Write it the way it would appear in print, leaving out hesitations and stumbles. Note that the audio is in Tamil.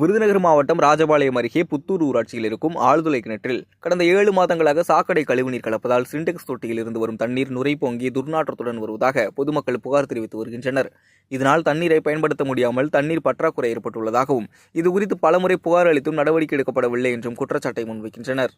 விருதுநகர் மாவட்டம் ராஜபாளையம் அருகே புத்தூர் ஊராட்சியில் இருக்கும் ஆழ்துளை கிணற்றில் கடந்த 7 மாதங்களாக சாக்கடை கழிவுநீர் கலப்பதால் சின்டெக்ஸ் தொட்டியில் இருந்து வரும் தண்ணீர் நுரை பொங்கி துர்நாற்றத்துடன் வருவதாக பொதுமக்கள் புகார் தெரிவித்து வருகின்றனர். இதனால் தண்ணீரை பயன்படுத்த முடியாமல் தண்ணீர் பற்றாக்குறை ஏற்பட்டுள்ளதாகவும் இதுகுறித்து பலமுறை புகார் அளித்தும் நடவடிக்கை எடுக்கப்படவில்லை என்றும் குற்றச்சாட்டை முன்வைக்கின்றனர்.